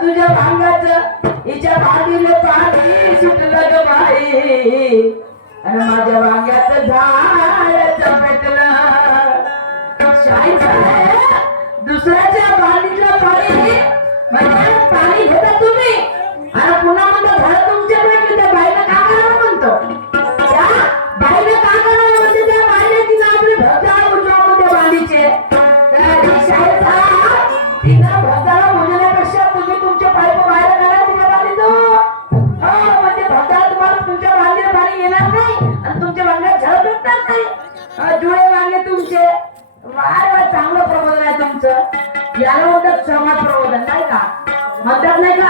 तुझ्या भांगाचं हिच्या पाणी सुटलं ग बाई. आणि माझ्या वांग दुसऱ्याच्या भांडीतलं पाणी म्हणजे पाणी घेता तुम्ही. आणि पुन्हा म्हणतो झाड तुमच्या भेटले त्या बाईला का करावं म्हणतो? त्या बाईला का करावं म्हणजे त्या तिनं आपले तिनं उजवण्यापेक्षा तुम्ही पाईप बाहेर तिच्या हो म्हणजे तुम्हाला तुमच्या बांधीला पाणी येणार नाही आणि तुमच्या वांग्यात झाड भेटणार नाही. जुळे वांगे तुमचे. चांगलं प्रबोधन आहे तुमचं. याला म्हणतात समाज प्रबोधन नाही का? म्हणतात नाही का?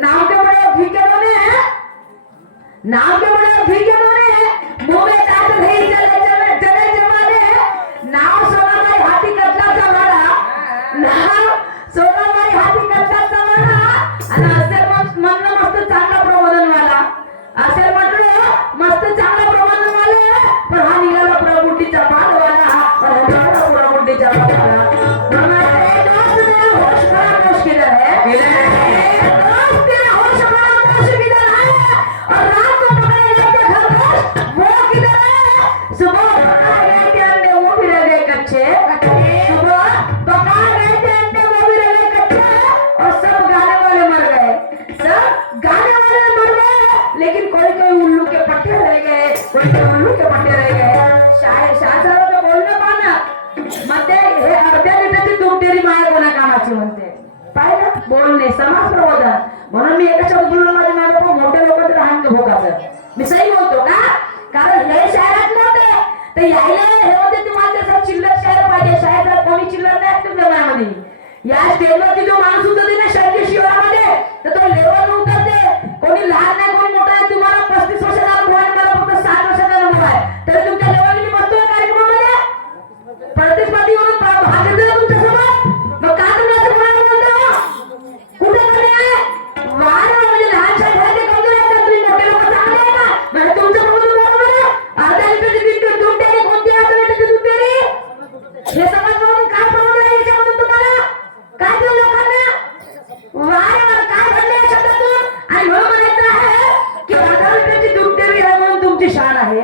नाव के बड़े आहे? बने नाव के बड़े आहे बने गए कोई कोई हे अर्ध्या लिटरची माया कोणा कामाची म्हणते. पाहिलं बोलणे समाज प्रबोधन. म्हणून मी एका शब्द बोलून माझ्या नाव मोठे लोक तर हान भोगाचं. मी सही बोलतो का? कारण हे शहरात नव्हते. तर यायला हे होते तुम्हाला तसं चिल्लर शहर पाहिजे. शाळेत कोणी चिल्लर नाही असतं या स्टेजवरती जो माणूस उतरते